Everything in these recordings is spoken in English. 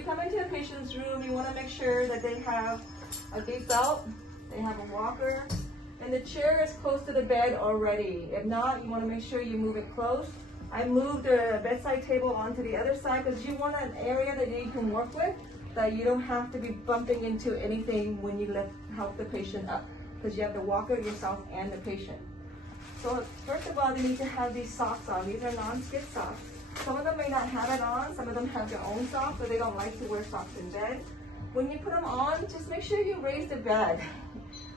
you come into a patient's room, you want to make sure that they have a gait belt, they have a walker, and the chair is close to the bed already. If not, you want to make sure you move it close. I moved the bedside table onto the other side because you want an area that you can work with, that you don't have to be bumping into anything when you help the patient up, because you have the walker yourself and the patient. So first of all, they need to have these socks on. These are non-skid socks. Some of them may not have it on, some of them have their own socks, but they don't like to wear socks in bed. When you put them on, just make sure you raise the bed.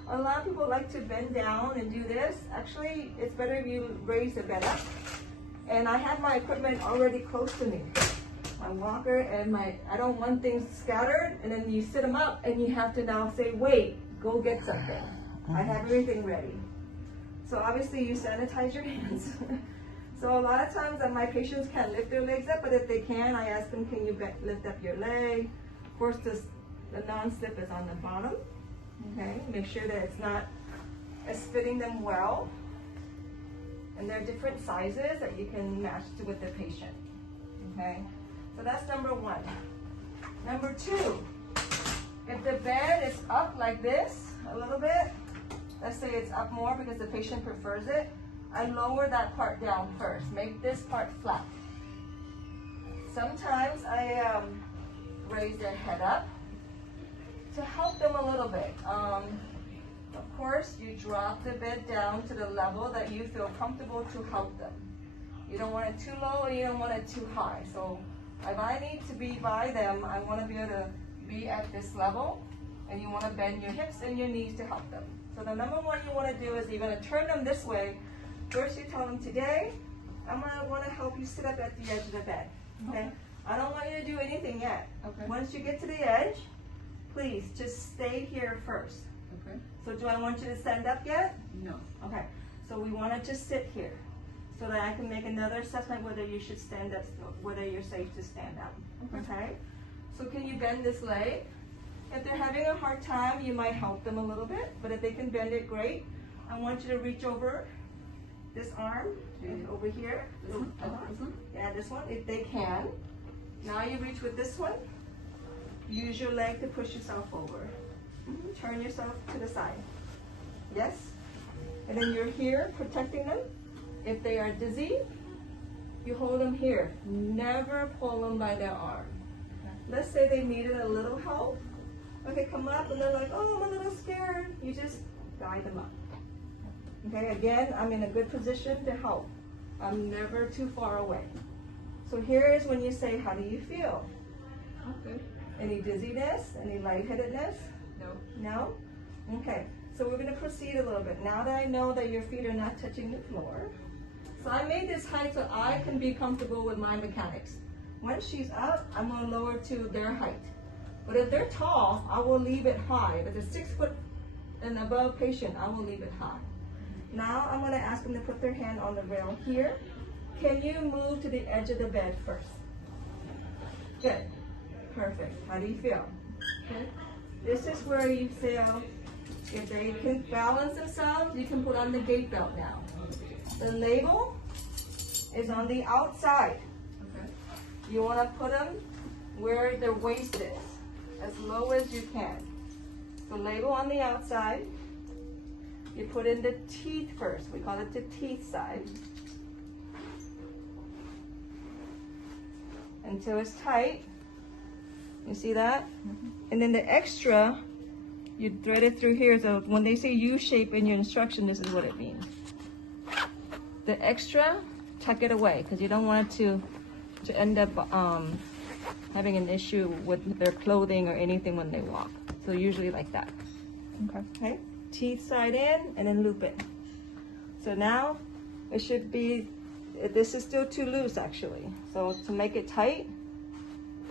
A lot of people like to bend down and do this. Actually, it's better if you raise the bed up. And I have my equipment already close to me. My walker and I don't want things scattered, and then you sit them up and you have to now say, wait, go get something. I have everything ready. So obviously you sanitize your hands. So a lot of times my patients can't lift their legs up, but if they can, I ask them, can you lift up your leg? Of course, the non-slip is on the bottom. Okay, make sure that it's fitting them well. And there are different sizes that you can match with the patient. Okay, so that's number one. Number two, if the bed is up like this a little bit, let's say it's up more because the patient prefers it, I lower that part down first. Make this part flat. Sometimes I raise their head up to help them a little bit. Of course, you drop the bed down to the level that you feel comfortable to help them. You don't want it too low or you don't want it too high. So if I need to be by them, I want to be able to be at this level, and you want to bend your hips and your knees to help them. So the number one you want to do is you're going to turn them this way. First you tell them, today, I'm going to want to help you sit up at the edge of the bed. Okay? I don't want you to do anything yet. Okay. Once you get to the edge, please just stay here first. Okay. So do I want you to stand up yet? No. Okay. So we want to just sit here so that I can make another assessment whether you should stand up, whether you're safe to stand up. Okay? So can you bend this leg? If they're having a hard time, you might help them a little bit, but if they can bend it, great. I want you to reach over this arm and over here. Yeah, this one, if they can. Now you reach with this one. Use your leg to push yourself over. Turn yourself to the side. Yes? And then you're here protecting them. If they are dizzy, you hold them here. Never pull them by their arm. Let's say they needed a little help. Okay, come up and they're like, oh, I'm a little scared. You just guide them up. Okay, again, I'm in a good position to help. I'm never too far away. So here is when you say, how do you feel? Okay. Any dizziness? Any lightheadedness? No. No? Okay, so we're going to proceed a little bit. Now that I know that your feet are not touching the floor, so I made this height so I can be comfortable with my mechanics. Once she's up, I'm going to lower to their height. But if they're tall, I will leave it high. If it's a 6 foot and above patient, I will leave it high. Now I'm going to ask them to put their hand on the rail here. Can you move to the edge of the bed first? Good. Perfect. How do you feel? Okay. This is where you feel, if they can balance themselves, you can put on the gait belt now. The label is on the outside. Okay. You want to put them where their waist is, as low as you can. The label on the outside. You put in the teeth first. We call it the teeth side. Until it's tight. You see that? And then the extra, you thread it through here. So when they say U-shape in your instruction, this is what it means. The extra, tuck it away because you don't want it to end up having an issue with their clothing or anything when they walk. So usually like that. Okay. Teeth side in and then loop it. So now it should be, this is still too loose actually. So to make it tight,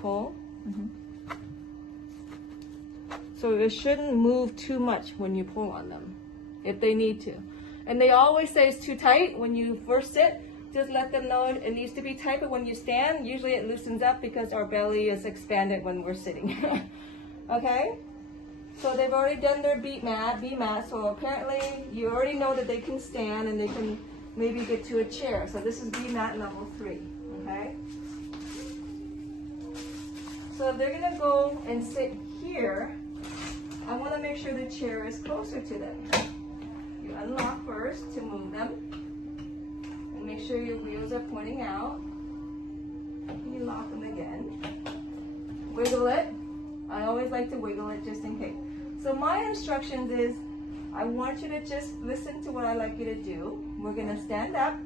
pull. So it shouldn't move too much when you pull on them, if they need to. And they always say it's too tight when you first sit. Just let them know it needs to be tight, but when you stand, usually it loosens up because our belly is expanded when we're sitting. Okay? So they've already done their B mat, so apparently you already know that they can stand and they can maybe get to a chair. So this is B mat level 3, okay? So if they're gonna go and sit here, I wanna make sure the chair is closer to them. You unlock first to move them. And make sure your wheels are pointing out. And you lock them again. Wiggle it. I always like to wiggle it just in case. So my instructions is, I want you to just listen to what I like you to do. We're gonna stand up.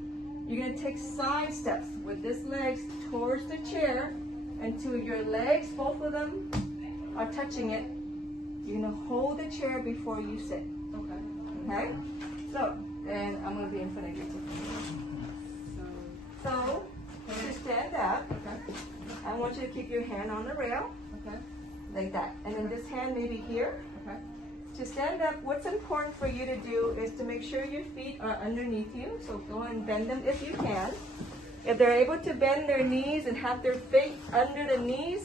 You're gonna take side steps with this legs towards the chair until your legs, both of them, are touching it. You're gonna hold the chair before you sit. Okay. Okay? So, and I'm gonna be in front of you too. So, to stand up, Okay. I want you to keep your hand on the rail, Okay. like that. And then this hand maybe here. Okay. To stand up, what's important for you to do is to make sure your feet are underneath you. So go and bend them if you can. If they're able to bend their knees and have their feet under the knees,